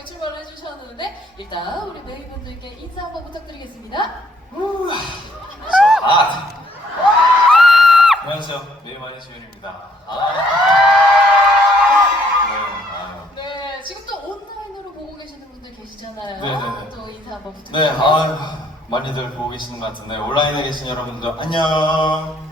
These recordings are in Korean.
이렇게 출발을 해주셨는데 일단 우리 메이분들께 인사 한번 부탁드리겠습니다. 안녕하세요. 메이만이 지윤입니다. 네, 지금 또 온라인으로 보고 계시는 분들 계시잖아요. 네네네. 또 인사 한번 네, 부탁드립니다. 많이들 보고 계시는 것 같은데 온라인에 계신 여러분들도 안녕.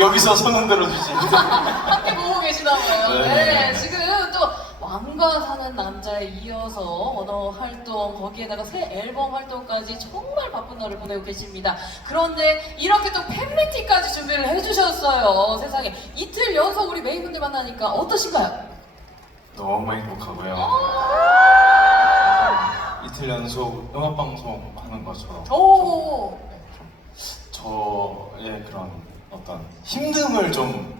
여기서 손 흔들어 주시. 함께 보고 계시나 봐요. 네. 네, 지금 또 왕과 사는 남자에 이어서 언어 활동, 거기에다가 새 앨범 활동까지 정말 바쁜 날을 보내고 계십니다. 그런데 이렇게 또 팬미팅까지 준비를 해주셨어요. 세상에 이틀 연속 우리 메이분들 만나니까 어떠신가요? 너무 행복하고요. 이틀 연속 음악 방송 하는 것처럼 오, 저의 그런 어떤 힘듦을 좀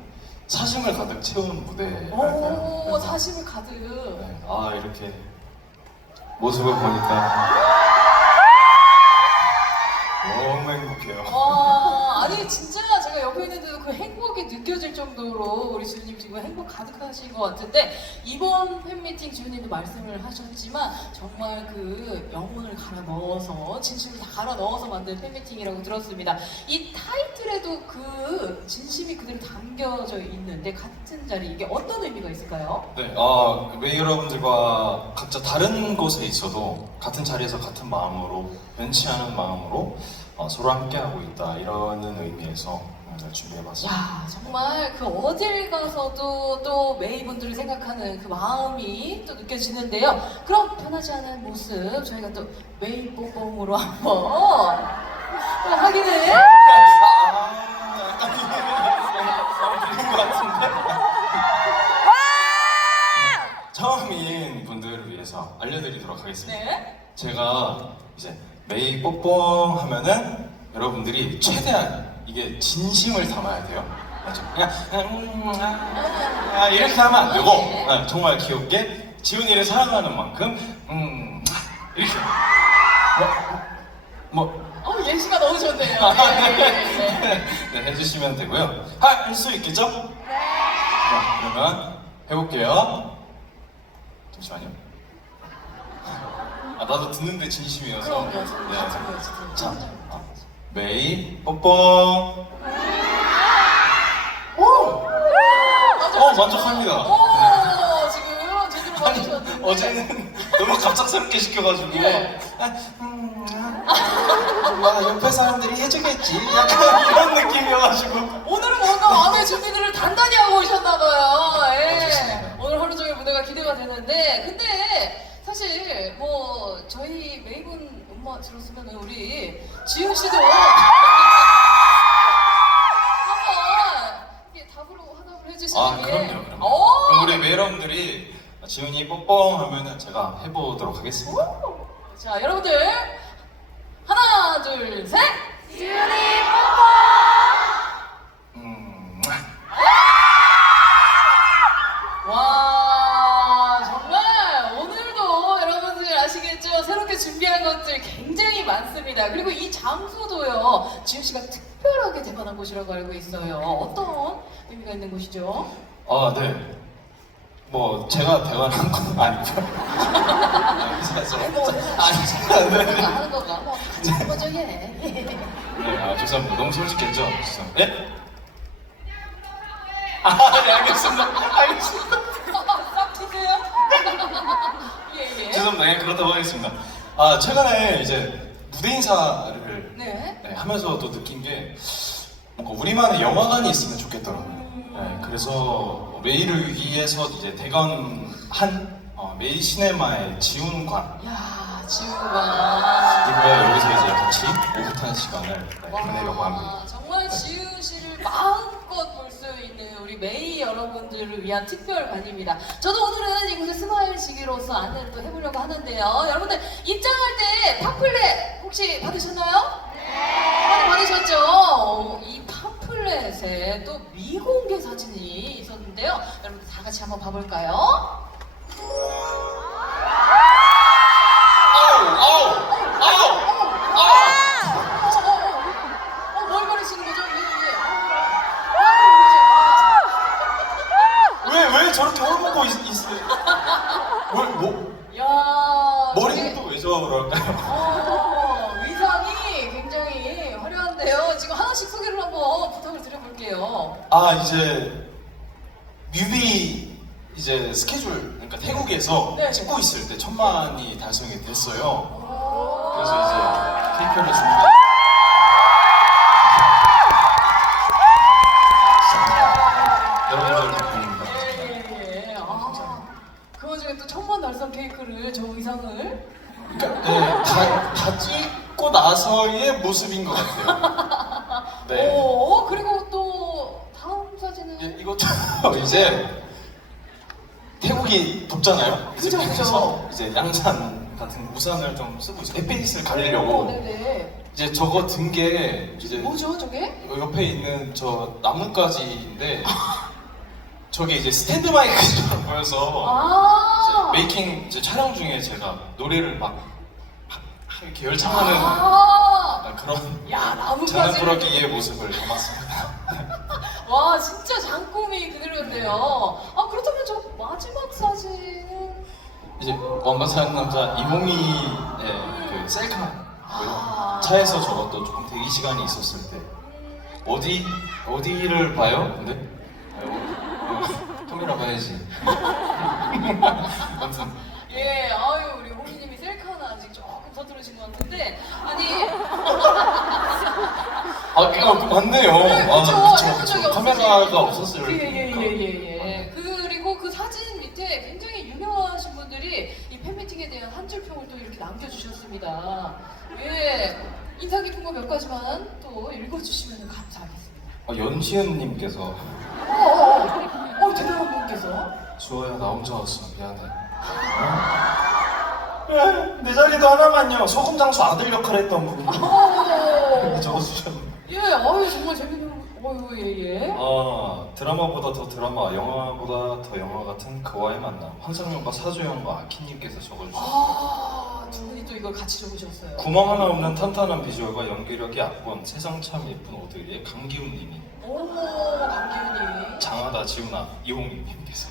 사심을 가득 채우는 무대랄까요? 오, 사심을 가득. 네, 이렇게 모습을 보니까 너무 행복해요. 와, 아니 진짜 제가 옆에 있는데도 그 행복이 느껴질 정도로 우리 지훈님 지금 행복 가득하신 것 같은데 이번 팬미팅 지훈님도 말씀을 하셨지만 정말 그 영혼을 갈아 넣어서 진심을 다 갈아 넣어서 만든 팬미팅이라고 들었습니다. 이 타이틀에도 그 진심이 그대로 담겨져 있는데 같은 자리 이게 어떤 의미가 있을까요? 네, 메이 여러분들과 각자 다른 곳에 있어도 같은 자리에서 같은 마음으로 변치 않은 마음으로 서로 함께하고 있다 이러는 의미에서 준비해봤습니다. 야, 정말 그 어딜 가서도 또 메이분들을 생각하는 그 마음이 또 느껴지는데요. 그럼 변하지 않은 모습 저희가 또 메이 뽀뽕으로 한번 또 확인을. 들린 것 같은데? 처음인 분들을 위해서 알려드리도록 하겠습니다. 네. 제가 이제 메이 뽀뽕 하면은 여러분들이 최대한 이게 진심을 담아야 돼요. 맞죠? 그냥 이렇게 하면 안 되고 네. 정말 귀엽게 지훈이를 사랑하는 만큼 이렇게 예시가 너무 좋네요. 네, 해주시면 되고요. 할 수 있겠죠? 네. 그러면 해볼게요. 잠시만요. 나도 듣는데 진심이어서. 그럼요. 네. 같이 보여주세요. 자, 메이 뽀뽀. 만족합니다. 오, 지금 제대로 맞으셨는데. 어제는 너무 갑작스럽게 시켜가지고. 네. 옆에 사람들이 해주겠지. 약간 이런 느낌이어가지고. 오늘은 뭔가 마음의 준비들을 단단히 하고 오셨나봐요. 좋습니다. 오늘 하루 종일 무대가 기대가 되는데, 근데 사실 뭐 저희 메이분 엄마 들었으면 우리 지훈 씨도 한번 이렇게 답으로 화답을 해주시는 게. 그럼요. 오! 그럼 우리 메이 여러분들이 지훈이 뽀뽕 하면은 제가 해보도록 하겠습니다. 오! 자, 여러분들 하나, 둘, 셋. 지훈이 와, 정말 오늘도 여러분들 아시겠죠? 새롭게 준비한 것들 굉장히 많습니다. 그리고 이 장소도요, 지훈 씨가 특별하게 대관한 곳이라고 알고 있어요. 어떤 의미가 있는 곳이죠? 네. 뭐 제가 대화한 건 아니고요. 제가 하는 거가 뭐 같이 하는 거죠, 예. 네, 죄송합니다. 너무 솔직했죠? 죄송합니다. 예? 네, 알겠습니다. 알겠습니다. 싹 튀세요? 예, 예. 죄송합니다. 네, 그렇다고 하겠습니다. 최근에 이제 무대 인사를 네. 하면서도 느낀 게 뭔가 우리만의 영화관이 있으면 좋겠더라고요. 네, 그래서 메이를 위해서 이제 대관한 메이 시네마의 지훈관 야, 지우가. 그리고 여기서 이제 같이 오붓한 시간을 보내려고 합니다. 정말 지우 씨를 마음껏 볼 수 있는 우리 메이 여러분들을 위한 특별 관입니다. 저도 오늘은 이곳에 스마일시기로서 안내를 또 해보려고 하는데요. 여러분들 입장할 때 팜플렛 혹시 받으셨나요? 네. 많이 받으셨죠? 이 팜플렛에 또 미공개 사진이 있었는데요. 여러분들 다 같이 한번 봐볼까요? 뭘 바르시는 거죠? 왜 저렇게 홀 먹고 있어요. 뭐 야, 머리는 또 왜 저럴까요? 의상이 굉장히 화려한데요. 지금 하나씩 소개를 한번 부탁을 드려볼게요. 아 이제 뮤비 이제 스케줄 그러니까 태국에서 네. 찍고 있을 때 1000만이 달성이 됐어요. 오. 그래서 이제 케이크를 준비. 여러분들 덕분입니다. 예. 그 와중에 또 1000만 달성 케이크를 저 의상을 그러니까 네, 다 찍고 나서의 모습인 것 같아요. 네. 오, 그리고 또 다음 사진은 예, 이것도 이제 태국이 덥잖아요. 그죠, 그래서 그죠. 이제 양산 같은 우산을 좀 쓰고 있어요. 햇빛을 가리려고. 네네. 이제 저거 든 게 이제 뭐죠, 저게? 옆에 있는 저 나뭇가지인데 저게 이제 스탠드 마이크처럼 보여서 아. 이제 메이킹 이제 촬영 중에 제가 노래를 막 이렇게 열창하는 약간 그런 야, 나뭇가지. 장난꾸러기의 모습을 담았습니다. 와, 진짜 장꿈이 그대로였네요. 아, 그렇다면 저 마지막 사진은 이제 원가 사는 남자 이몽희의 그 셀카 아. 차에서 저것도 조금 대기 시간이 있었을 때 어디를 봐요? 근데 카메라 봐야지. 아무튼 예, 아유, 우리 홍희님이 셀카는 아직 조금 서투르신 것 같은데, 아니, 맞네요. 그쵸. 카메라가 없었어요. 예. 그리고 그 사진 밑에 굉장히 유명하신 분들이 이 팬미팅에 대한 한 줄 평을 또 이렇게 남겨주셨습니다. 예, 인상 깊은 거 몇 가지만 또 읽어주시면 감사하겠습니다. 연시은님께서 대단한 분께서. 주호야 나 혼자 왔어 미안해. 내 자리도 하나만요. 소금 장수 아들 역할 했던 분이 적어주셨는데. 예, 아유, 정말 재밌는, 예. 드라마보다 더 드라마, 영화보다 더 영화 같은 그와의 만남. 황상용과 사조영과 아키님께서 적어주셨어요. 두 분이 또 이걸 같이 적으셨어요. 구멍 하나 없는 탄탄한 비주얼과 연기력이 압권, 세상 참 예쁜 오드리의 강기훈님이, 오, 강기훈이. 장하다 지훈아 이홍님께서.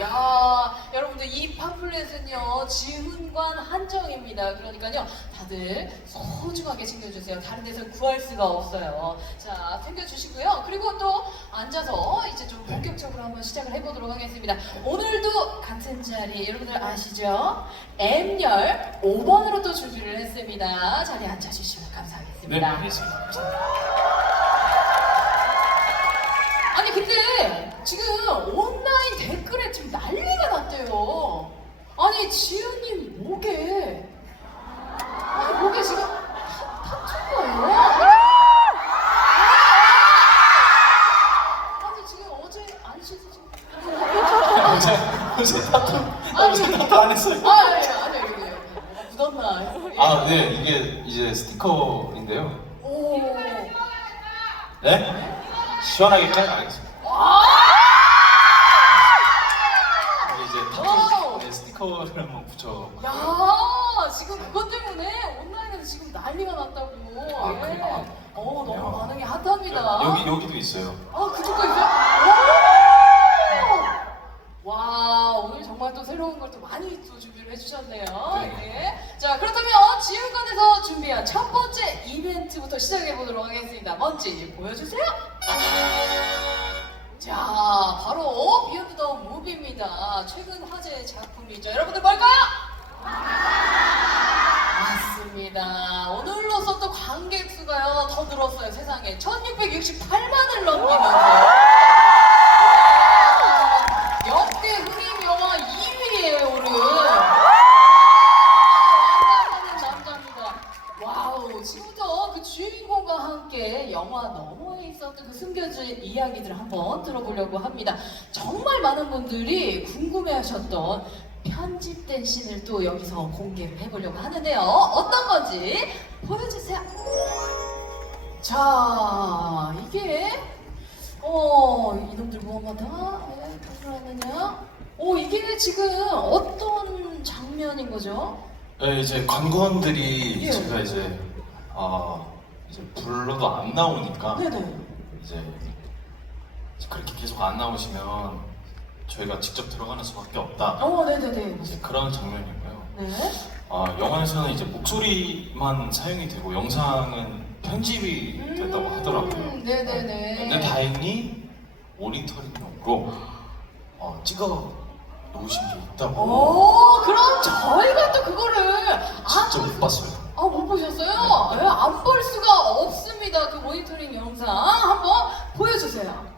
야, 여러분들 이 팜플렛은요 지훈관 한정입니다. 그러니까요 다들 소중하게 챙겨주세요. 다른 데서 구할 수가 없어요. 자, 챙겨주시고요. 그리고 또 앉아서 이제 좀 본격적으로 한번 시작을 해보도록 하겠습니다. 오늘도 같은 자리 여러분들 아시죠? M열 5번으로 또 준비를 했습니다. 자리에 앉아주시면 네, 감사하겠습니다. 알겠습니다. 아니 근데 지금 온라인 댓글에 지금 난리가 났대요. 아니 지은님 목에 지금 타투인 거예요? 아니 지금 어제 안 씻으신 어제 타투 안 했어요. 아니 묻었나? 네, 이게 이제 스티커인데요. 오. 네? 시원하게 깔 알겠습니다. 이제 와우. 타투 스티커를 한번 붙여. 야, 지금 그것 때문에 온라인에서 지금 난리가 났다고. 그래요? 너무 반응이 핫합니다. 여기도 있어요. 그쪽도 있어요? 오! 와, 오늘 정말 또 새로운 걸 또 많이 또 준비를 해주셨네요. 네. 예. 자, 그렇다면 지훈관에서 준비한 첫 번째 이벤트부터 시작해보도록 하겠습니다. 뭔지 보여주세요. 자, 바로 비욘드 더 무비입니다. 최근 화제 작품이죠. 여러분들 뭘까요? 맞습니다. 오늘로써 또 관객 수가요 더 늘었어요. 세상에 1668만을 넘기면서 역대 흥행 영화 2위에 오른 왕가하는 남자입니다. 와우, 지금부터 그 주인공과 함께 영화 너머에 있었던 그 숨겨진 이야기들을 한번 들어보려고 합니다. 정말 많은 분들이 궁금해하셨던 편집된 씬을 또 여기서 공개를 해보려고 하는데요. 어떤 건지 보여주세요. 자, 이게 이놈들 무엇마다 하느냐? 이게 지금 어떤 장면인 거죠? 네, 이제 관광들이 예. 제가 이제 불러도 안 나오니까 네네. 이제 그렇게 계속 안 나오시면 저희가 직접 들어가는 수밖에 없다. 네네네. 이제 그런 장면이고요. 네. 영화에서는 이제 목소리만 사용이 되고 영상은 편집이 됐다고 하더라고요. 네네네. 근데 다행히 모니터링용으로 찍어 놓으신 게 있다고. 그럼 저희가 또 그거를 진짜 못 봤어요. 못 보셨어요? 네, 안 볼 수가 없습니다. 그 모니터링 영상 한번 보여주세요.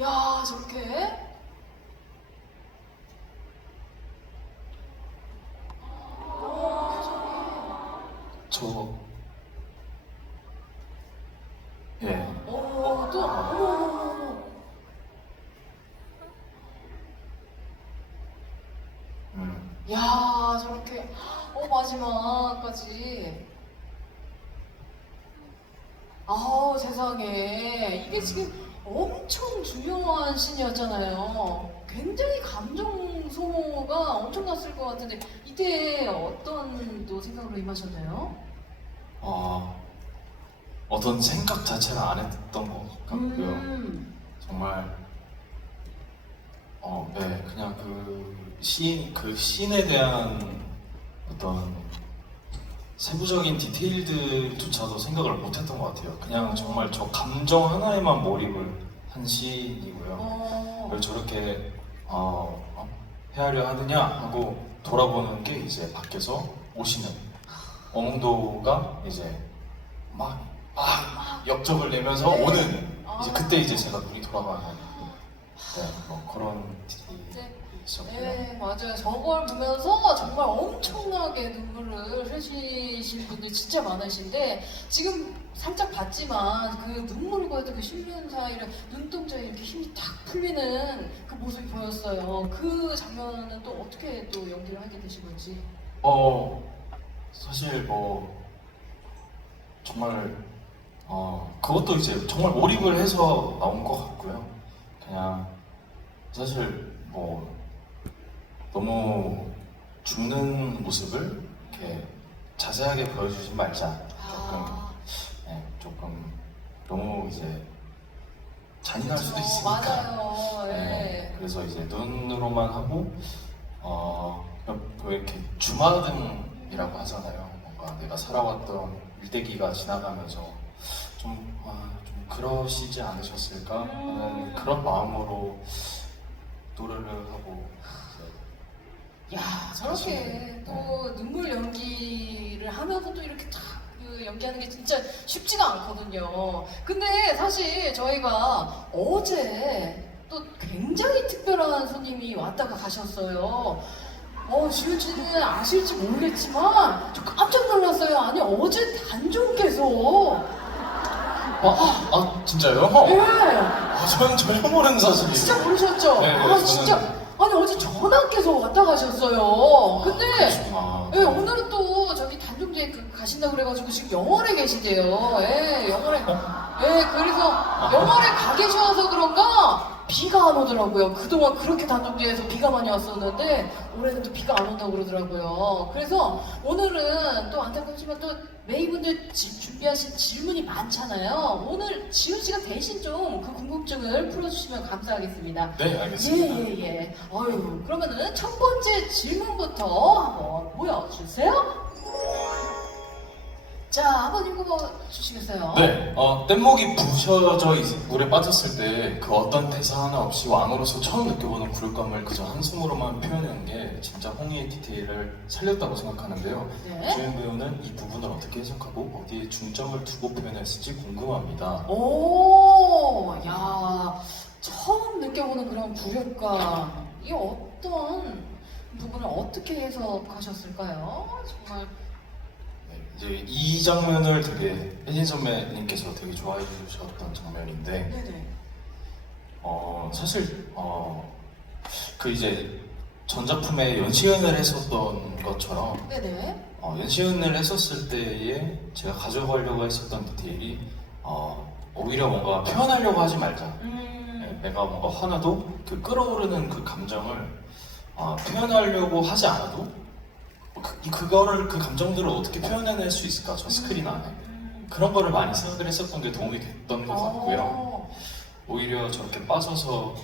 야, 저렇게. 저 예. 또, 어머. 야, 저렇게. 마지막까지. 세상에. 이게 지금 엄청 중요한 씬이었잖아요. 굉장히 감정 소모가 엄청났을 것 같은데, 이때 어떤 또 생각으로 임하셨나요? 어떤 생각 자체를 안 했던 것 같고요. 정말 네, 그냥 그 씬에 대한 어떤 세부적인 디테일들조차도 생각을 못 했던 것 같아요. 그냥 정말 저 감정 하나에만 몰입을 한 씬이고요. 왜 저렇게 헤아려 하느냐 하고 돌아보는 게 이제 밖에서 오시는 어몽도가 이제 막 역적을 내면서 오는 이제 그때 이제 제가 눈이 돌아가는 그런 디테일이 있었고요. 네, 맞아요. 저걸 보면서 정말 엄청나게 눈물을 흘리신 분들이 진짜 많으신데, 지금 살짝 봤지만 그 눈물과 그 실눈 사이를 눈동자에 이렇게 힘이 탁 풀리는 그 모습이 보였어요. 그 장면은 또 어떻게 또 연기를 하게 되신 건지? 사실 정말 그것도 이제 정말 몰입을 해서 나온 것 같고요. 그냥 사실 너무 죽는 모습을 이렇게 자세하게 보여주지 말자. 조금 너무 이제 잔인할 수도 있으니까. 맞아요. 네. 그래서 이제 눈으로만 하고 왜 이렇게 주마등이라고 하잖아요. 뭔가 내가 살아왔던 일대기가 지나가면서 좀 그러시지 않으셨을까 하는 그런 마음으로 노래를 하고. 야, 저렇게 또 눈물 연기를 하면서 또 이렇게 탁 연기하는 게 진짜 쉽지가 않거든요. 근데 사실 저희가 어제 또 굉장히 특별한 손님이 왔다가 가셨어요. 지윤 씨는 아실지 모르겠지만 저 깜짝 놀랐어요. 아니, 어제 단종께서 진짜요? 네. 저는 전혀 모르는 사실이에요. 진짜 모르셨죠? 네, 진짜. 아니, 어제 전하께서 왔다 가셨어요. 근데 그러시구나. 오늘은 또 저기 단종제에 가신다고 그래가지고 지금 영월에 계시대요. 영월에. 그래서 영월에 가 계셔서 그런가 비가 안 오더라고요. 그동안 그렇게 단종제에서 비가 많이 왔었는데 올해는 또 비가 안 온다고 그러더라고요. 그래서 오늘은 또 안타깝지만 또 메이분들 준비하신 질문이 많잖아요. 오늘 지훈 씨가 대신 좀 그 궁금증을 풀어주시면 감사하겠습니다. 네, 알겠습니다. 예. 그러면은 첫 번째 질문부터 한번 보여주세요. 자, 한번 읽어주시겠어요? 네, 뗏목이 부셔져 물에 빠졌을 때 그 어떤 대사 하나 없이 왕으로서 처음 느껴보는 굴욕감을 그저 한숨으로만 표현한 게 진짜 홍희의 디테일을 살렸다고 생각하는데요. 네. 주연 배우는 이 부분을 어떻게 해석하고 어디에 중점을 두고 표현했을지 궁금합니다. 야, 처음 느껴보는 그런 굴욕감. 이 어떤 부분을 어떻게 해석하셨을까요? 정말. 네, 이제 이 장면을 되게 혜진 선배님께서 되게 좋아해 주셨던 장면인데, 네네. 사실 그 이제 전작품에 연시연을 했었던 것처럼 네네. 연시연을 했었을 때에 제가 가져가려고 했었던 디테일이 오히려 뭔가 표현하려고 하지 말자. 내가 뭔가 화나도 그 끌어오르는 그 감정을 표현하려고 하지 않아도 그거를 그 감정들을 어떻게 표현해낼 수 있을까 저 스크린 안에 그런 거를 많이 생각을 했었던 게 도움이 됐던 것 같고요. 오히려 저렇게 빠져서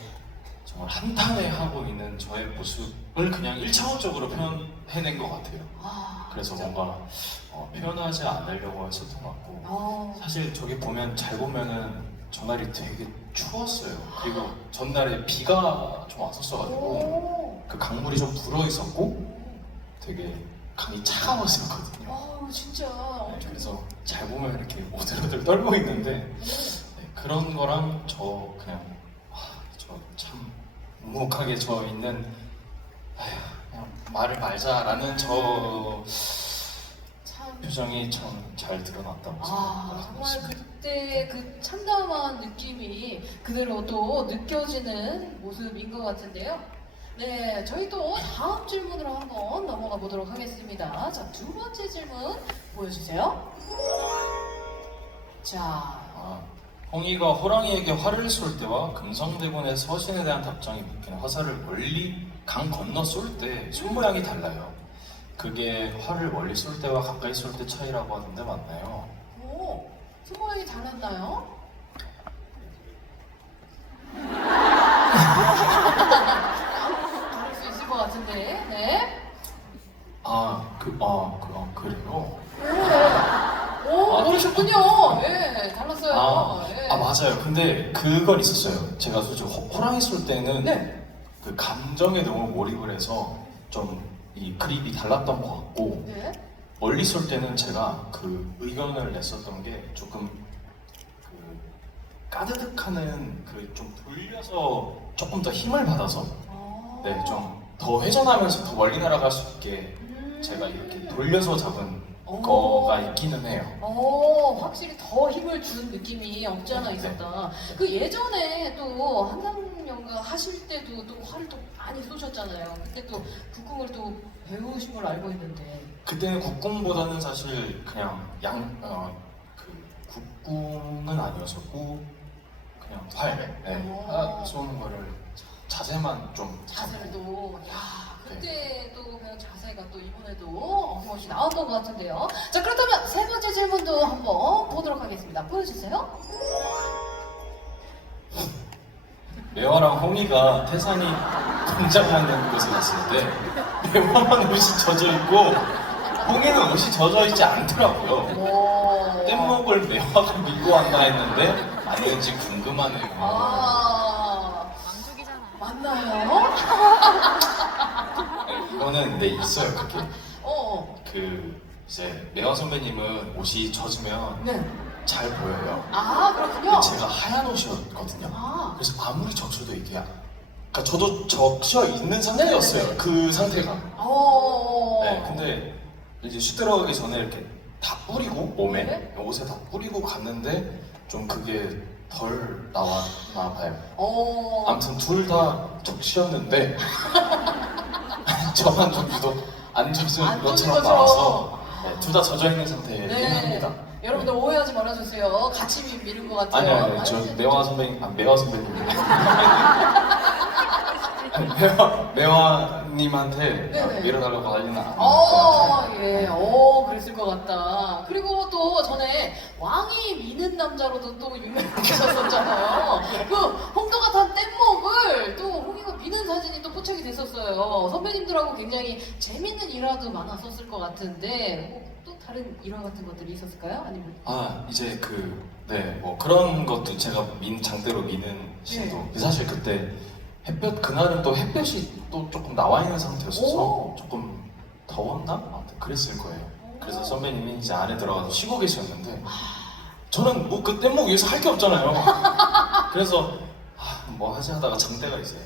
정말 한탄해 하고 있는 저의 모습을 그냥 1차원적으로 표현해낸 것 같아요. 그래서 뭔가 표현하지 않으려고 했었던 것 같고 사실 저기 보면 잘 보면은 전날이 되게 추웠어요. 그리고 전날에 비가 좀 왔었어가지고 그 강물이 좀 불어 있었고 되게 강이 차가웠었거든요. 진짜. 네, 그래서 잘 보면 이렇게 오들오들 떨고 있는데 네, 그런 거랑 저 그냥 저 참 묵묵하게 저 있는 그냥 말을 말자라는 저 표정이 참 잘 드러났다고 정말 생각합니다. 그때 그 참담한 느낌이 그대로 또 느껴지는 모습인 것 같은데요. 네, 저희 또 다음 질문으로 한번 넘어가 보도록 하겠습니다. 자, 두 번째 질문 보여주세요. 자, 홍이가 호랑이에게 활을 쏠 때와 금성대군의 서신에 대한 답장이 묶인 화살을 멀리 강 건너 쏠 때 손 모양이 달라요. 그게 활을 멀리 쏠 때와 가까이 쏠 때 차이라고 하던데 맞나요? 손 모양이 달랐나요? 다를 수 있을 것 같은데, 네. 그래요? 모르셨군요. 네, 달랐어요. 네. 맞아요. 근데 그건 있었어요. 제가 솔직히 호랑이 쏠 때는 네. 그 감정에 너무 몰입을 해서 좀 이 그립이 달랐던 것 같고 네. 멀리 쏠 때는 제가 그 의견을 냈었던 게 조금 그 까드득하는 그 좀 돌려서 조금 더 힘을 받아서 네, 좀 더 회전하면서 더 멀리 날아갈 수 있게 제가 이렇게 돌려서 잡은 거가 있기는 해요. 확실히 더 힘을 주는 느낌이 없지 않아 있었다. 그 예전에 또 한상연가 하실 때도 또 활을 또 많이 쏘셨잖아요. 그때 또 국궁을 또 배우신 걸로 알고 있는데. 그때는 국궁보다는 사실 그냥 국궁은 아니었었고 그냥 활 쏘는 거를 자세만 좀 자세를 또, 그때 또 그냥 자세가 또 이번에도 어김없이 나왔던 것 같은데요. 자, 그렇다면 세 번째 질문도 한번 보도록 하겠습니다. 보여주세요. 매화랑 홍이가 태산이 공장 만드는 곳에 갔을 때 매화만 옷이 젖어 있고 홍이는 옷이 젖어 있지 않더라고요. 뗏목을 매화가 밀고 왔나 했는데 아닌지 궁금하네요. 맞나요? 이거는 있어요. 그게 어. 이제 매화 선배님은 옷이 젖으면 네. 잘 보여요. 그렇군요. 근데 제가 하얀 옷이었거든요. 그래서 아무리 적셔도 이게 그러니까 저도 적셔 있는 상태였어요. 네네네. 그 상태가. 네, 근데 이제 슛 들어가기 전에 이렇게 다 뿌리고 몸에 네. 옷에 다 뿌리고 갔는데 좀 그게 덜 나왔나 봐요. 아무튼 둘 다 적시였는데 저만 좀 유독 안 젖은 안 젖은 것처럼 것처럼. 나와서 둘 다 젖어 있는 상태긴 합니다. 여러분들 오해하지 말아주세요. 같이 미는 것 같아요. 아니요, 저 매화 선배님, 매화 선배님. 매화님한테 네네. 밀어달라고 하지는 않을 것 같아요. 예, 그랬을 것 같다. 그리고 또 전에 왕이 미는 남자로도 또 유명하셨었잖아요. 그 홍도가 탄 뗏목을 또 홍이가 미는 사진이 또 포착이 됐었어요. 선배님들하고 굉장히 재밌는 일화도 많았었을 것 같은데 또 다른 일화 같은 것들이 있었을까요? 아니면? 이제 뭐 그런 것도 제가 장대로 미는 시도 사실 그때 햇볕 그날은 또 햇볕이 또 조금 나와 있는 상태였어서 조금 더웠나? 아무튼 그랬을 거예요. 그래서 선배님이 이제 안에 들어가서 쉬고 계셨는데 저는 뭐 그 뗏목 위에서 할 게 없잖아요. 그래서 뭐 하지 하다가 장대가 이제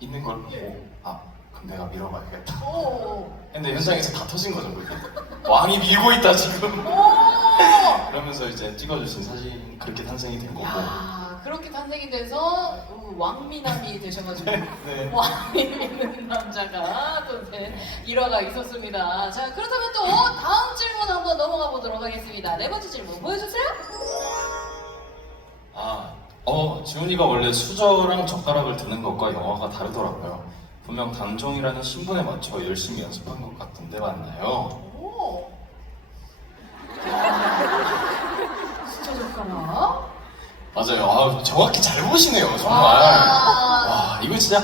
있는 걸 보고 그럼 내가 밀어봐야겠다. 근데 현장에서 다 터진 거죠. 그게. 왕이 밀고 있다 지금. 그러면서 이제 찍어주신 사진 그렇게 탄생이 된 거고. 그렇게 탄생이 돼서 왕미남이 되셔가지고 네. 왕이 미는 남자가 또 된 일화가 있었습니다. 자, 그렇다면 또 다음 질문 한번 넘어가 보도록 하겠습니다. 네 번째 질문 보여주세요. 지훈이가 원래 수저랑 젓가락을 드는 것과 영화가 다르더라고요. 분명 단종이라는 신분에 맞춰 열심히 연습한 것 같은데 맞나요? 오. 진짜 좋구나. 맞아요. 아, 정확히 잘 보시네요, 정말. 와, 이거 진짜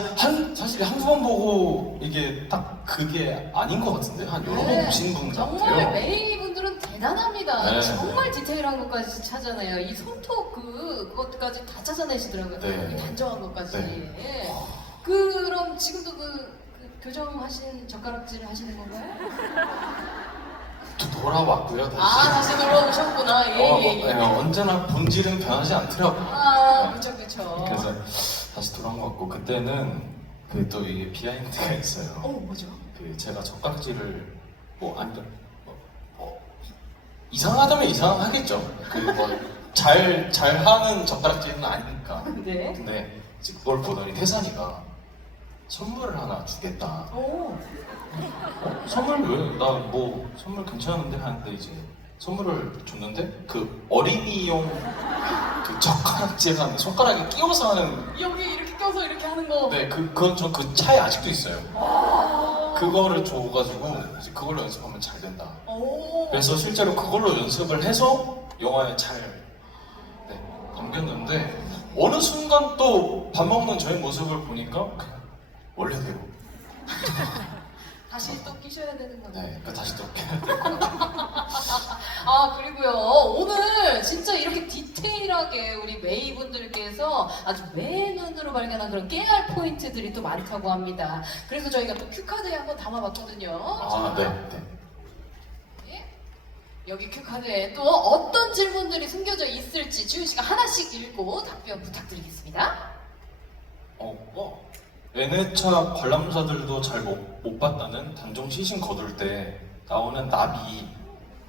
사실 한두 번 보고 이게 딱 그게 아닌 것 같은데 한 여러 번 네, 보신 분 정말 같아요. 메이 분들은 대단합니다. 네. 정말 디테일한 것까지 찾아내요. 이 손톱 그것까지 다 찾아내시더라고요. 네. 이 단정한 것까지. 네. 예. 그럼 지금도 그 교정하신 젓가락질 하시는 건가요? 또 돌아왔고요, 다시. 다시 돌아오셨구나. 예. 언제나 본질은 변하지 않더라고요. 그쵸. 그래서 다시 돌아온 것 같고 그때는 그 또 이게 비하인드가 있어요. 뭐죠? 그 제가 젓가락질을 이상하다면 이상하겠죠. 잘 하는 젓가락질은 아니니까. 네. 근데 이제 그걸 보더니 태산이가 선물을 하나 주겠다. 선물 왜? 나 뭐 선물 괜찮은데 하는데 이제 선물을 줬는데 그 어린이용 그 젓가락질 하는 손가락에 끼워서 하는 여기 이렇게 껴서 이렇게 하는 거. 네 그건 전 그 차에 아직도 있어요. 그거를 줘가지고 이제 그걸로 연습하면 잘 된다. 그래서 실제로 그걸로 연습을 해서 영화에 잘 담겼는데 어느 순간 또 밥 먹는 저의 모습을 보니까 그냥 원래대로. 다시 또 끼셔야 되는 거죠. 네, 그러니까 다시 또 껴야 될 것 같아요. 그리고요, 오늘 진짜 이렇게 디테일하게 우리 메이 분들께서 아주 맨눈으로 발견한 그런 깨알 포인트들이 또 많다고 합니다. 그래서 저희가 또 큐카드에 한번 담아봤거든요. 네. 여기 큐카드에 또 어떤 질문들이 숨겨져 있을지 주윤 씨가 하나씩 읽고 답변 부탁드리겠습니다. N회차 관람자들도 잘 못 봤다는 단종 시신 거둘 때 나오는 나비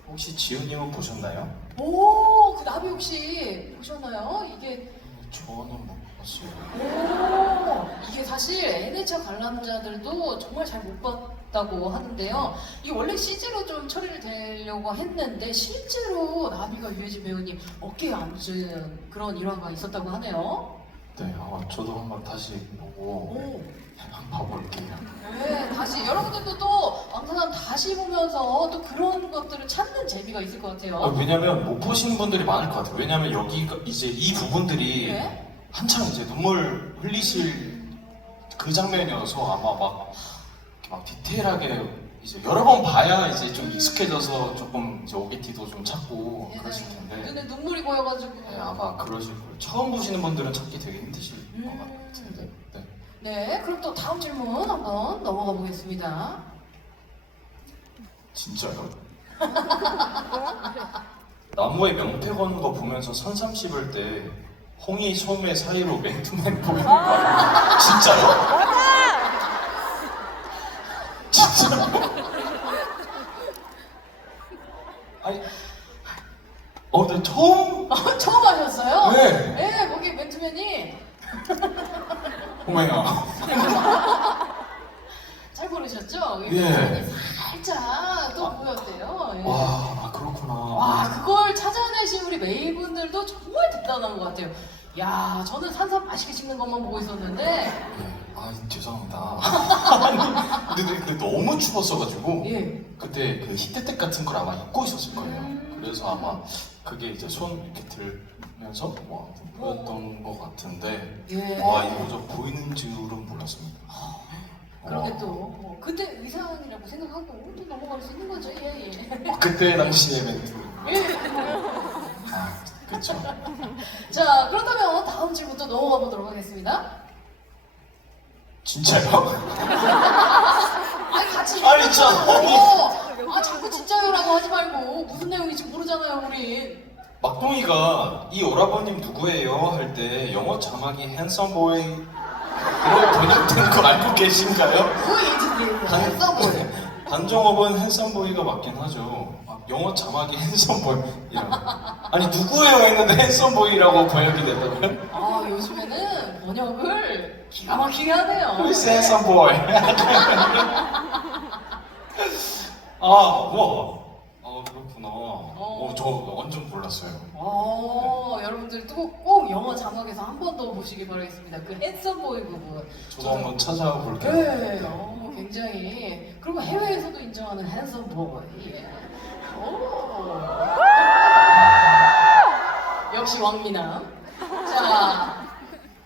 혹시 지훈님은 보셨나요? 그 나비 혹시 보셨나요? 이게 저는 못 봤어요. 이게 사실 N회차 관람자들도 정말 잘 못 봤다고 하는데요. 이게 원래 CG로 좀 처리를 되려고 했는데 실제로 나비가 유해진 배우님 어깨에 앉은 그런 일화가 있었다고 하네요. 네, 저도 한번 다시 보고 한번 봐볼게요. 네, 다시 여러분들도 또 왕사남 다시 보면서 또 그런 것들을 찾는 재미가 있을 것 같아요. 왜냐면 못 보신 분들이 많을 것 같아요. 왜냐면 여기가 이제 이 부분들이 네? 한참 이제 눈물 흘리실 그 장면이어서 아마 막 디테일하게 이제 여러 번 봐야 이제 좀 익숙해져서 조금 이제 OBT도 좀 찾고 그러실 텐데 눈에 눈물이 고여가지고. 네, 아마 그러실 거예요. 처음 보시는 분들은 찾기 되게 힘드실 것 같은데. 네, 그럼 또 다음 질문 한번 넘어가 보겠습니다. 진짜요? 나무에 명패 거는 거 보면서 선삼 씹을 때 홍이 소매 사이로 맨투맨 보이는 거 아니에요? 진짜요? 진짜요? 아니, 근데 처음 처음 하셨어요? 네. 네, 거기 맨투맨이 어머야. 잘 고르셨죠? 예. 살짝 또 보였대요. 예. 그렇구나. 그걸 찾아내신 우리 메이분들도 정말 대단한 것 같아요. 야, 저는 산삼 맛있게 찍는 것만 보고 있었는데. 네. 죄송합니다. 근데 너무 추웠어가지고 그때 그 히트텍 같은 걸 아마 입고 있었을 거예요. 그래서 아마 그게 이제 손 이렇게 들면서 보였던 것 같은데 이거 저 보이는 줄은 몰랐습니다. 그렇게 또 그때 의상이라고 생각하고 또 넘어갈 수 있는 거죠. 그때 당시에 멘트. 그렇죠. 자, 그렇다면 다음 질문 또 넘어가 보도록 하겠습니다. 진짜요? 같이 아니, 자꾸 진짜요라고 하지 말고 무슨 내용인지 모르잖아요, 우리. 막둥이가 이 오라버님 누구예요? 할 때 영어 자막이 핸섬보이로 번역된 거 알고 계신가요? 핸섬보이. 단종업은 핸섬보이가 맞긴 하죠. 영어 자막이 핸섬보이 아니 누구예요 했는데 핸섬보이라고 번역이 됐다고요? 요즘에는 번역을 기가 막히게 하네요. Who's handsome boy? 그렇구나. 저 완전 몰랐어요. 여러분들 꼭 영어 자막에서 한 번 더 보시기 바라겠습니다. 그 핸섬 보이 부분. 저도 한번 찾아볼게요. 네, 굉장히. 그리고 해외에서도 인정하는 핸섬 보이. 예. 역시 왕미남. 자,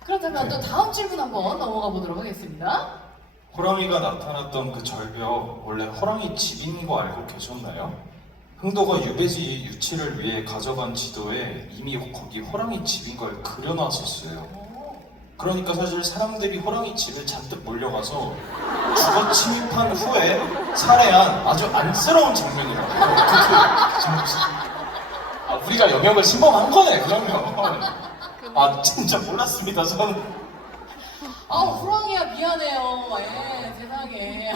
그렇다면 또 다음 질문 한번 넘어가 보도록 하겠습니다. 호랑이가 나타났던 그 절벽, 원래 호랑이 집인 거 알고 계셨나요? 흥도가 유배지 유치를 위해 가져간 지도에 이미 거기 호랑이 집인 걸 그려놨었어요. 그러니까 사실 사람들이 호랑이 집에 잔뜩 몰려가서 주거 침입한 후에 살해한 아주 안쓰러운 장면이라고요. 우리가 영역을 침범한 거네, 그러면. 진짜 몰랐습니다, 저는. 호랑이야 미안해요. 예, 세상에.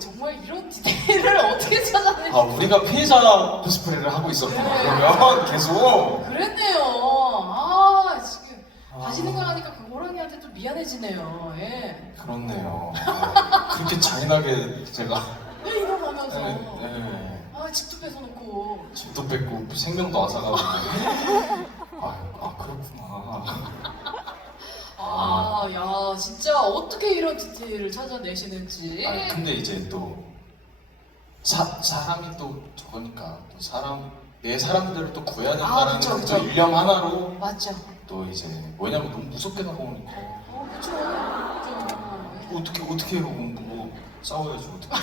정말 이런 디테일을 어떻게 찾아내지? 우리가 피해자 코스프레를 하고 있었구나. 네. 그러면 계속. 그랬네요. 지금 다시 생각하니까 그 호랑이한테 좀 미안해지네요. 예. 그렇네요. 그렇게 잔인하게 제가 이러면서 네. 집도 뺏어놓고. 집도 뺏고 생명도 앗아가고. 그렇구나. 야, 진짜 어떻게 이런 디테일을 찾아내시는지. 근데 이제 또 사람이 또 저거니까 또 내 사람들을 또 구해야 된다는 그쵸, 또 그쵸. 일념 하나로 맞죠. 또 이제 뭐냐면 너무 무섭게 다가오니까 그쵸. 어떻게 뭐 싸워야지 어떻게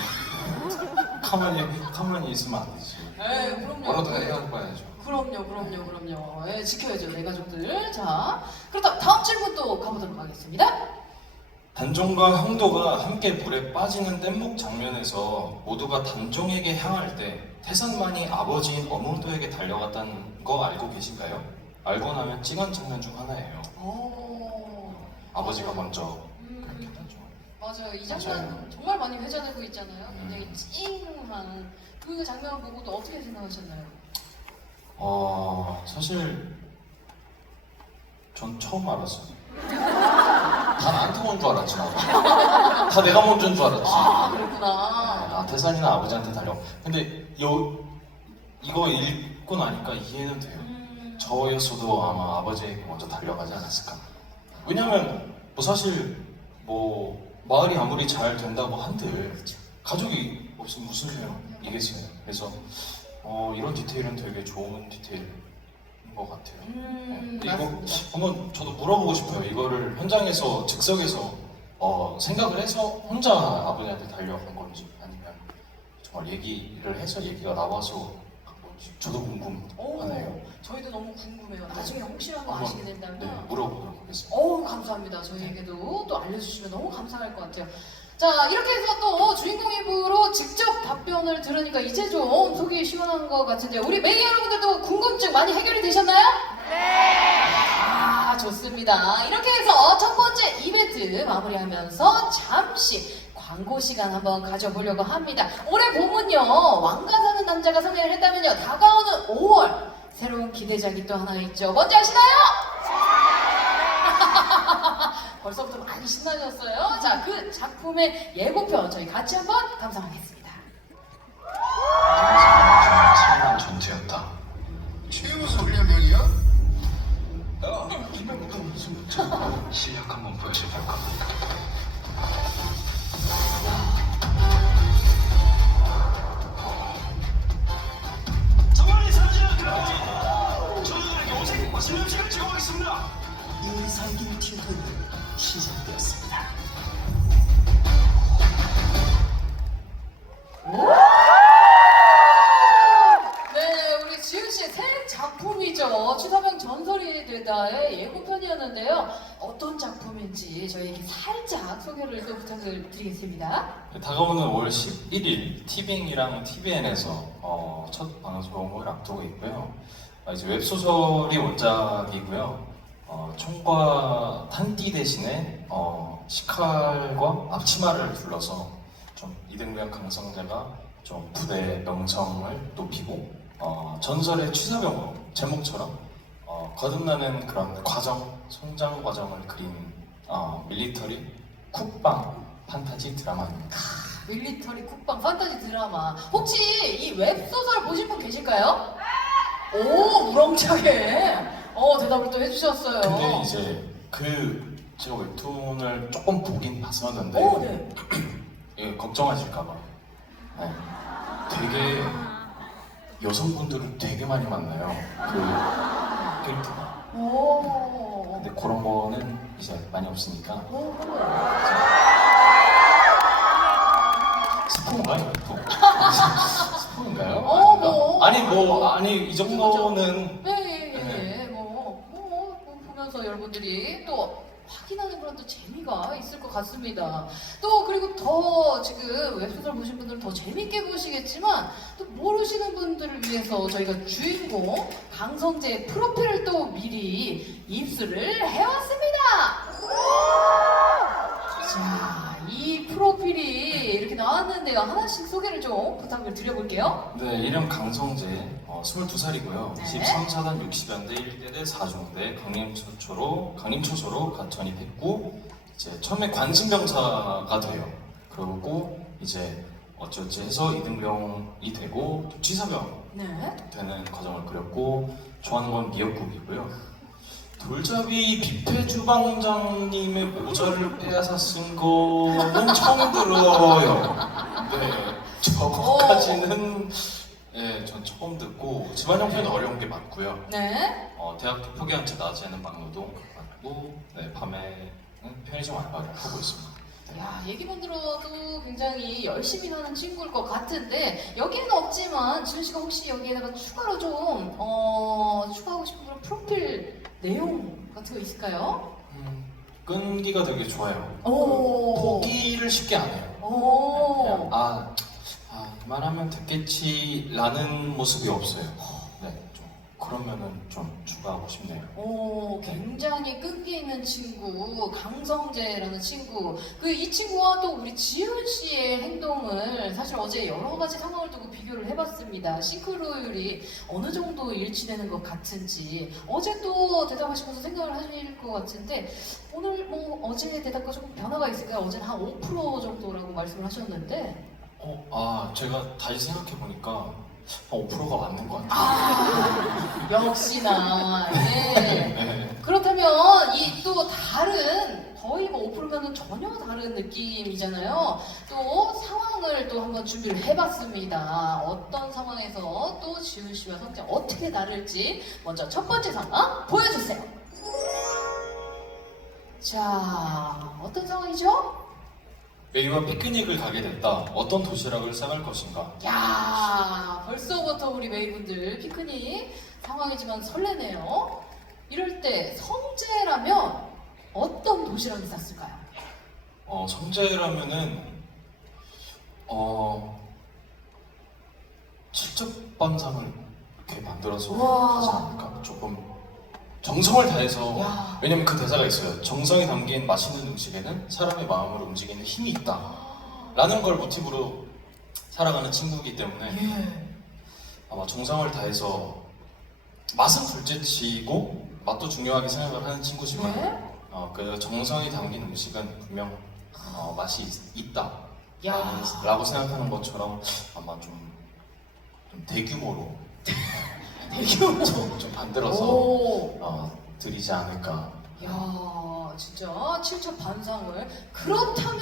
가만히 있으면 안 되지. 그럼요. 뭐라도 해봐야죠. 그럼요. 예, 지켜야죠, 내 가족들. 자, 그렇다 다음 질문 또 가보도록 하겠습니다. 단종과 흥도가 함께 물에 빠지는 뗏목 장면에서 모두가 단종에게 향할 때 태산만이 아버지인 어몽도에게 달려갔다는 거 알고 계신가요? 알고 나면 찡한 장면 중 하나예요. 아버지가 먼저 그렇게 하죠. 맞아요. 이 장면 정말 많이 회자되고 있잖아요. 굉장히 찡한 그 장면 보고도 어떻게 생각하셨나요? 사실 전 처음 알았어요. 다 나한테 온 줄 알았지 나도. 다 내가 먼저인 줄 알았지. 그렇구나. 태산이는 아버지한테 달려. 근데 이거 읽고 나니까 이해는 돼요. 저였어도 아마 아버지에게 먼저 달려가지 않았을까. 왜냐면 사실 마을이 아무리 잘 된다고 한들 가족이 없으면 무슨 소용이겠어요. 그래서 이런 디테일은 되게 좋은 디테일인 것 같아요. 이거 한번 저도 물어보고 싶어요. 이거를 현장에서 즉석에서 생각을 해서 혼자 아버지한테 달려간 건지 아니면 정말 얘기를 해서 얘기가 나와서 한 건지 저도 궁금하네요. 저희도 너무 궁금해요. 나중에 혹시라도 한번, 아시게 된다면 물어보도록 하겠습니다. 감사합니다. 저희에게도 또 알려주시면 너무 감사할 것 같아요. 자, 이렇게 해서 또 주인공 입으로 직접 답변을 들으니까 이제 좀 속이 시원한 것 같은데 우리 매니아 여러분들도 궁금증 많이 해결이 되셨나요? 네! 좋습니다. 이렇게 해서 첫 번째 이벤트 마무리하면서 잠시 광고 시간 한번 가져보려고 합니다. 올해 봄은요, 왕가 사는 남자가 성행을 했다면요, 다가오는 5월 새로운 기대작이 또 하나 있죠. 뭔지 아시나요? 벌써부터 많이 신나셨어요. 자, 그 작품의 예고편 저희 같이 한번 감상하겠습니다. 친한 전투였다. 최우수 훈련병이야? 야, 김명국은 무슨 실력 한번 보여줘볼까? 정말 이상하지는 그런지 저희들에게 오색 맛있는 음식을 제공하겠습니다. 인살긴 튜토리얼 시작되었습니다. 네, 우리 지훈 씨의 새 작품이죠. 추사병 전설이 되다의 예고편이었는데요. 어떤 작품인지 저희에게 살짝 소개를 또 부탁을 드리겠습니다. 다가오는 5월 11일 티빙이랑 TVN에서 첫 방송을 앞두고 있고요. 이제 웹소설이 원작이고요. 총과 탄띠 대신에 식칼과 앞치마를 둘러서 좀 이등병 강성대가 좀 부대의 명성을 높이고 전설의 취사병으로 제목처럼 거듭나는 그런 과정, 성장 과정을 그린 밀리터리 쿡방 판타지 드라마입니다. 밀리터리 국방 판타지 드라마. 혹시 이 웹소설 보신 분 계실까요? 오, 무렁차게. 대답을 또 해주셨어요. 근데 이제 제가 웹툰을 조금 보긴 봤었는데 오, 네. 예, 걱정하실까봐. 네. 되게 여성분들을 되게 많이 만나요. 그 캐릭터가. 오. 근데 그런 거는 이제 많이 없으니까. 오. 스포인가요? 스포인가요? 뭐. 아니 이 정도는 네. 보면서 여러분들이 또 확인하는 그런 또 재미가 있을 것 같습니다. 또 그리고 더 지금 웹소설 보신 분들은 더 재밌게 보시겠지만 또 모르시는 분들을 위해서 저희가 주인공 강성재의 프로필을 또 미리 입수를 해왔습니다. 자, 이 프로필이 이렇게 나왔는데요. 하나씩 소개를 좀 부탁을 드려볼게요. 네, 이름 강성재, 22살이고요. 네. 23사단 60연대 1대대 4중대 강림초소로 갓 전입했고 이제 처음에 관심병사가 돼요. 그러고 이제 어찌어찌 해서 이등병이 되고 또 취사병 네. 되는 과정을 그렸고 좋아하는 건 미역국이고요. 돌잡이 뷔페 주방장님의 모자를 빼앗아 쓴 거는 처음 들어요. 네, 저거까지는 전 처음 듣고 집안 형편은 어려운 게 많고요. 네. 대학교 포기한 채 낮에는 막노동 하고 밤에는 편의점 알바를 하고 있습니다. 야, 얘기만 들어도 굉장히 열심히 사는 친구일 것 같은데 여기에는 없지만 지훈 씨가 혹시 여기에다가 추가로 좀 추가하고 싶은 그런 프로필 내용 같은 거 있을까요? 끈기가 되게 좋아요. 오. 포기를 쉽게 안 해요. 오. 그냥 그만하면 됐겠지라는 모습이 없어요. 네, 좀 그러면은 좀 추가하고 싶네요. 오, 굉장히 끈기 있는 친구, 강성재라는 친구. 이 친구와 또 우리 지훈 씨의 행동을 사실 어제 여러 가지 상황을 두고 비교를 해봤습니다. 싱크로율이 어느 정도 일치되는 것 같은지. 어제 또 대답하시면서 생각을 하실 것 같은데, 오늘 어제 대답과 조금 변화가 있을까요? 어제는 한 5% 정도라고 말씀을 하셨는데. 제가 다시 생각해보니까 5%가 맞는 것 같아요. 역시나. 예. 네. 그렇다면 이 또 다른 거의 5%면은 전혀 다른 느낌이잖아요. 또 상황을 또 한번 준비를 해봤습니다. 어떤 상황에서 또 지훈 씨와 성재 어떻게 다를지 먼저 첫 번째 상황 보여주세요. 자, 어떤 상황이죠? 메이와 피크닉을 가게 됐다. 어떤 도시락을 싸갈 것인가? 야, 벌써부터 우리 메이분들 피크닉 상황이지만 설레네요. 이럴 때 성재라면 어떤 도시락이 쌌을까요? 성재라면은 칠첩반상을 이렇게 만들어서 우와. 하지 않을까? 조금 정성을 다해서. 야. 왜냐면 그 대사가 있어요. 정성이 담긴 맛있는 음식에는 사람의 마음을 움직이는 힘이 있다 라는 걸 모티브로 살아가는 친구이기 때문에 예. 아마 정성을 다해서 맛은 둘째치고 맛도 중요하게 생각을 하는 친구지만 네? 그 정성이 담긴 음식은 분명 맛이 있다 야. 라고 생각하는 것처럼 아마 좀 대규모로 대규모. 좀 만들어서 오. 드리지 않을까. 야, 진짜 칠첩 반상을. 그렇다면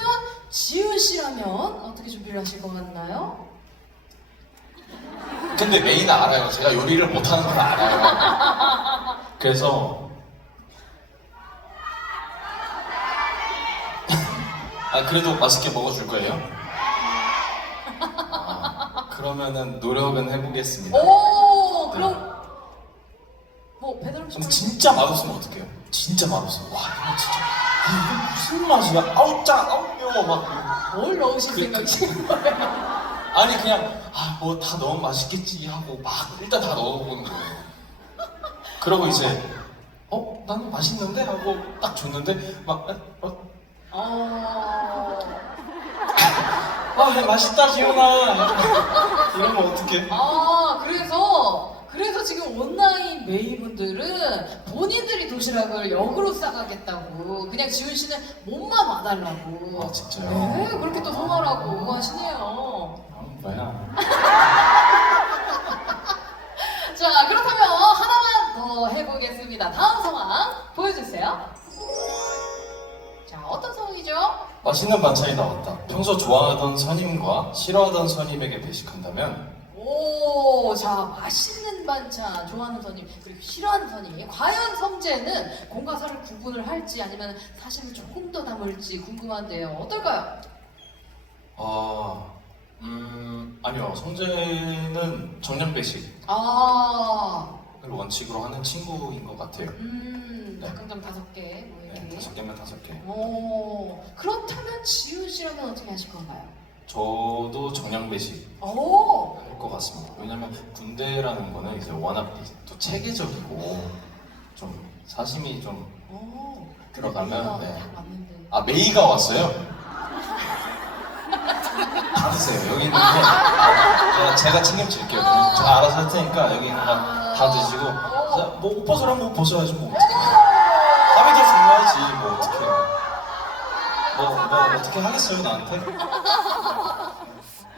지훈 씨라면 어떻게 준비를 하실 것 같나요? 근데 메인은 알아요. 제가 요리를 못하는 걸 알아요. 그래서 그래도 맛있게 먹어줄 거예요? 그러면은 노력은 해보겠습니다. 오, 그럼 배달 음식 근데 진짜 맛없으면 어떡해요? 진짜 맛없으면 와 이거 진짜 이게 무슨 맛이야? 아우 짜 아우 매워 막 뭘 넣으실 그- 생각이신 거예요? 아니 그냥 뭐 다 넣으면 맛있겠지 하고 막 일단 다 넣어보는 거예요. 그러고 이제 나는 맛있는데 하고 딱 줬는데 막 맛있다 지훈아 이러면 어떡해? 그래서 지금 온라인 메이분들은 씨는 본인들이 도시락을 역으로 싸가겠다고 그냥 지훈 씨는 몸만 와달라고. 아, 진짜요? 네, 그렇게 또 선언하고 하시네요. 뭐야? 자, 그렇다면 하나만 더 해보겠습니다. 다음 상황 보여주세요. 자, 어떤 상황이죠? 맛있는 반찬이 나왔다. 평소 좋아하던 선임과 싫어하던 선임에게 배식한다면 오, 자, 맛있는 반찬 좋아하는 선임 그리고 싫어하는 선임. 과연 성재는 공과 사를 구분을 할지 아니면 사실을 조금 더 담을지 궁금한데요. 어떨까요? 아니요. 성재는 정량 배식을 아, 원칙으로 하는 친구인 것 같아요. 네. 닭강정 5개, 뭐 네, 이렇게. 5개면 5개. 오, 그렇다면 지훈 씨라면 어떻게 하실 건가요? 저도 정량 배식 오, 할 것 같습니다. 왜냐면 군대라는 거는 이제 워낙 또 체계적이고 좀 사심이 좀 오, 들어가면, 네. 딱 맞는데. 아, 메이가 왔어요? 받으세요. 여기 있는 거 제가 책임질게요. 제가 알아서 할 테니까 여기 있는 거 다 드시고 자, 뭐 옷 벗으라면 옷 벗어야지 뭐 어떡해. 밤이 더 중요하지 뭐 어떡해. 뭐 어떻게 하겠어요 나한테?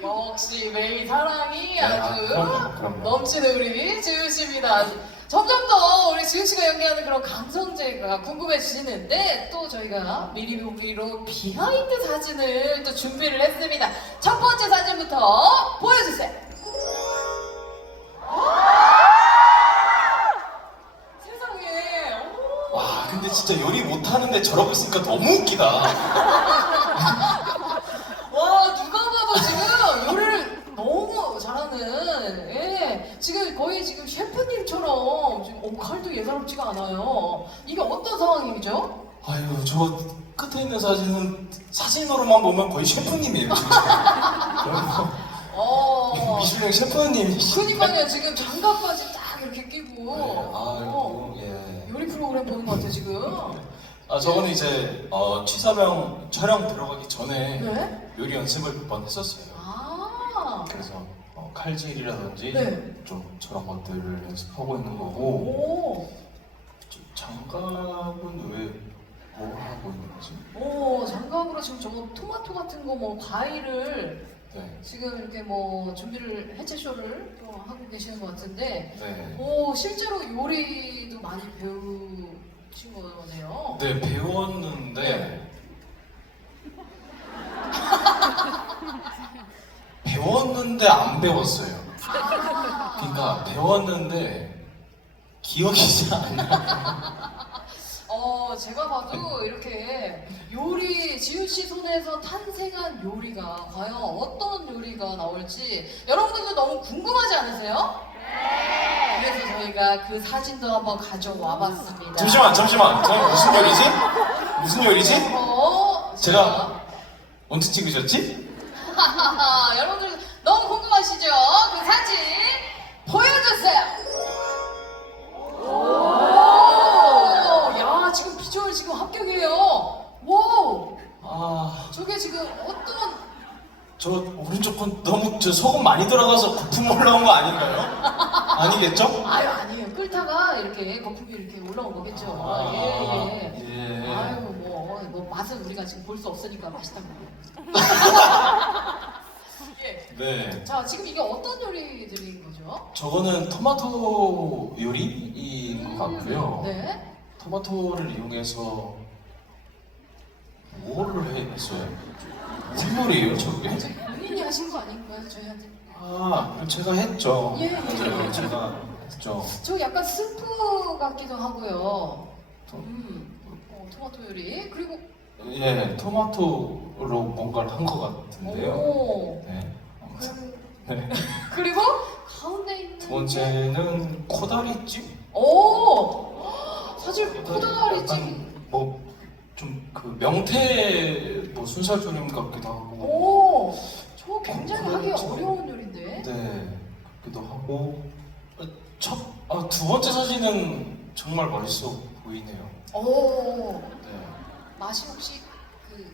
역시 메이 사랑이 네, 아주 그럼요. 넘치는 우리 지훈 씨입니다. 점점 더 우리 지훈 씨가 연기하는 그런 감성제가 궁금해지는데 또 저희가 미리 보기로 비하인드 사진을 또 준비를 했습니다. 첫 번째 사진부터 보여주세요. 세상에. 오. 와 근데 진짜 요리 못하는데 저러고 있으니까 너무 웃기다. 와 누가 봐도 지금 요리를 너무 잘하는 지금 거의 지금 셰프님처럼 지금 칼도 예사롭지가 않아요. 이게 어떤 상황이죠? 아유 저 끝에 있는 사진은 사진으로만 보면 거의 셰프님이에요 진짜. 미슐랭 셰프님이시네. 그러니까요 지금 장갑까지 딱 이렇게 끼고 아이고 예. 요리 프로그램 보는 것 같아 지금. 아 저는 이제 취사명 촬영 들어가기 전에 네? 요리 연습을 몇 번 했었어요. 아. 그래서 칼질이라든지 네. 좀 저런 것들을 연습하고 있는 거고 오. 장갑은 왜 뭐 하고 있는 거지? 오 장갑으로 지금 저거 토마토 같은 거 뭐 과일을 네. 지금 이렇게 뭐 준비를 해체쇼를 또 하고 계시는 것 같은데. 네. 오 실제로 요리도 많이 배우신 거네요. 네 배웠는데 네. 배웠는데 안 배웠어요. 아. 그러니까 배웠는데 기억이 잘 안 나요. 제가 봐도 이렇게 요리, 지훈 씨 손에서 탄생한 요리가 과연 어떤 요리가 나올지 여러분들도 너무 궁금하지 않으세요? 네! 그래서 저희가 그 사진도 한번 가져와 봤습니다. 잠시만. 저 무슨 요리지? 무슨 요리지? 제가 언제 찍으셨지? 여러분들 너무 궁금하시죠? 그 사진 보여주세요. 야 지금 비주얼 지금 합격이에요. 와우. 저게 지금 어떤 저 오른쪽 건 너무 저 소금 많이 들어가서 거품 올라온 거 아닌가요? 아니겠죠? 아니에요. 끓다가 이렇게 거품이 이렇게 올라온 거겠죠. 예. 예. 아이고 뭐 맛은 우리가 지금 볼 수 없으니까 맛있다고. 예. 네. 자 지금 이게 어떤 요리들인 거죠? 저거는 토마토 요리인 것 같고요. 네. 토마토를 이용해서 뭐를 했어요? 무슨 요리예요, 저게? 본인이 하신 거 아닌가요, 저희한테? 제가 했죠. 예. 제가 했죠. 저 약간 스프 같기도 하고요. 토마토 요리 그리고 예, 토마토로 뭔가를 한 것 같은데요. 오. 네. 네. 그리고 가운데 있는 두 번째는 코다리찜? 오 사실 코다리찜 약간 좀 그 명태 순살 조림 같기도 하고. 오 저거 굉장히 하기 그렇죠. 어려운 요리인데. 네, 같기도 하고. 두 번째 사진은 정말 맛있어 보이네요. 오 네. 맛이 혹시 그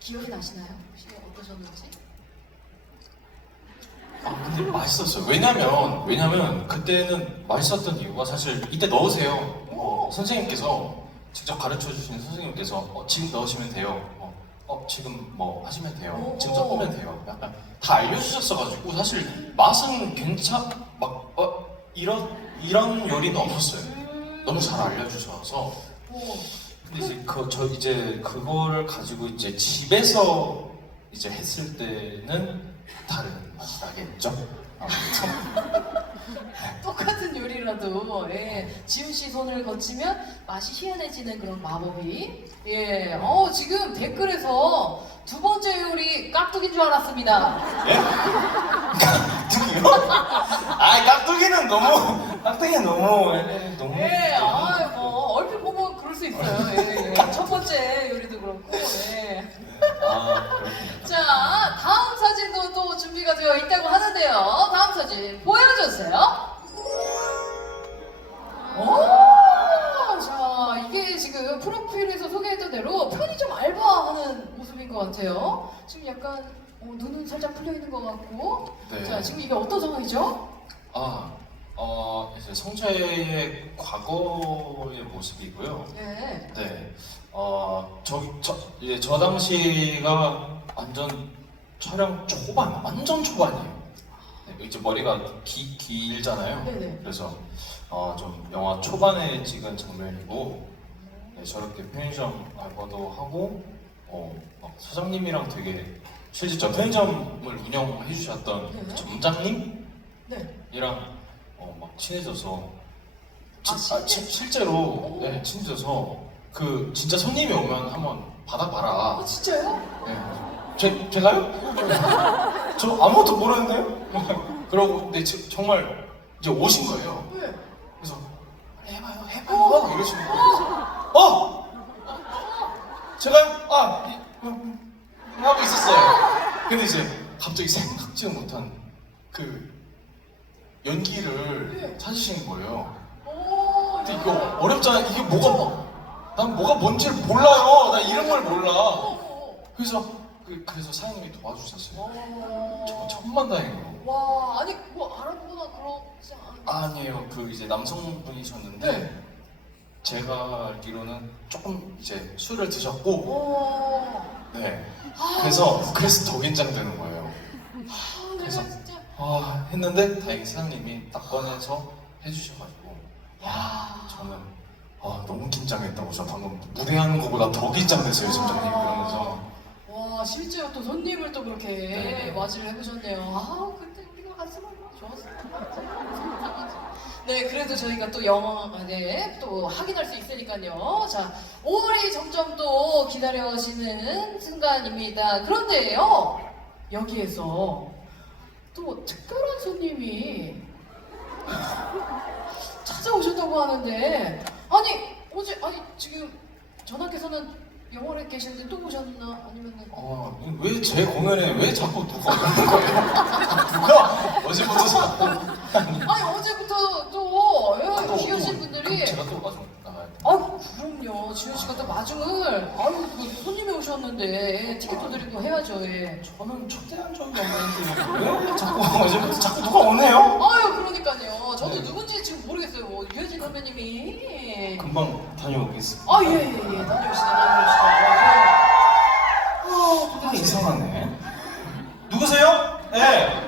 기억이 나시나요? 혹시 어떠셨는지? 근데 맛있었어요. 왜냐면 그때는 맛있었던 이유가 사실 이때 넣으세요. 선생님께서 직접 가르쳐 주시는 선생님께서 지금 넣으시면 돼요. 지금 뭐 하시면 돼요. 오. 지금 섞으면 돼요. 약간 다 알려주셨어가지고 사실 맛은 이런 요리는 없었어요. 너무 잘 알려주셔서. 오. 근데 이제 그거를 가지고 이제 집에서 이제 했을 때는 다른 맛이 나겠죠. 똑같은 요리라도 지훈 씨 손을 거치면 맛이 희한해지는 그런 마법이. 지금 댓글에서 두 번째 요리 깍두기인 줄 알았습니다. 예? 깍두기요? 깍두기는 너무 너무. 뭐 얼핏 보면 그럴 수 있어요. 첫 번째 요리도 그렇고. 그렇군요. 자, 다음 사진도 또 준비가 되어 있다고 하는데요. 다음 사진 보여주세요. 자, 이게 지금 프로필에서 소개했던 대로 편의점 알바하는 모습인 것 같아요. 지금 약간 눈은 살짝 풀려 있는 것 같고. 네. 자, 지금 이게 어떤 상황이죠? 이제 성재의 과거의 모습이고요. 네. 네. 저 당시가 완전 촬영 완전 초반이에요. 네, 이제 머리가 길잖아요. 네네. 그래서 좀 영화 초반에 찍은 장면이고, 네, 저렇게 편의점 알바도 하고, 막 사장님이랑 되게 실제 편의점을 운영해 주셨던 네. 그 점장님이랑 네. 막 친해져서 실제로? 실제로 네, 친해져서 진짜 손님이 오면 한번 받아봐라. 진짜요? 네. 제가요? 저 아무것도 모르는데요? 그러고 근데 정말 이제 오신 거예요. 네. 그래서 해봐요 이러시는 거예요. 제가 하고 있었어요. 근데 이제 갑자기 생각지 못한 연기를 찾으시는 거예요. 근데 이거 어렵잖아요. 이게 난 뭐가 뭔지를 몰라요. 나 이런 걸 몰라. 그래서 사장님이 도와주셨어요. 정말 천만다행으로. 와, 아니 뭐 알아보거나 그러지 않... 아니에요. 이제 남성분이셨는데 네. 제가 알기로는 조금 이제 술을 드셨고, 네. 아. 그래서 더 긴장되는 거예요. 내가 진짜. 했는데 다행히 사장님이 딱 꺼내서 해주셔가지고, 저는 너무 긴장했다고. 저 방금 무대하는 것보다 더 긴장됐어요, 점장님. 그러면서. 와, 실제로 또 손님을 또 그렇게 네. 맞이를 해보셨네요. 그때 우리가 갔으면 좋았을. 네, 그래도 저희가 또 영화에 또 확인할 수 있으니까요. 자, 5월이 점점 또 기다려지는 순간입니다. 그런데요, 여기에서 또 특별한 손님이 찾아오셨다고 하는데, 지금 전하께서는 영월에 계시는데 또 오셨나? 아니면은 왜 제 공연에 왜 자꾸 누가 오는 거예요? 누가 어제부터 자꾸 어제부터 또 귀하신 분들이 제가 또 마중 나가야 돼. 그럼요. 지훈 씨가 또 마중을 손님이 오셨는데 티켓도 드리고 해야죠. 저는 초대한 적이 없는데 왜 자꾸 누가 오네요? 그러니까요. 저도 네. 누군지 지금 모르겠어요. 유해진 선배님이 금방 다녀오겠습니다. 다녀오시다. 이상하네. 누구세요? 네.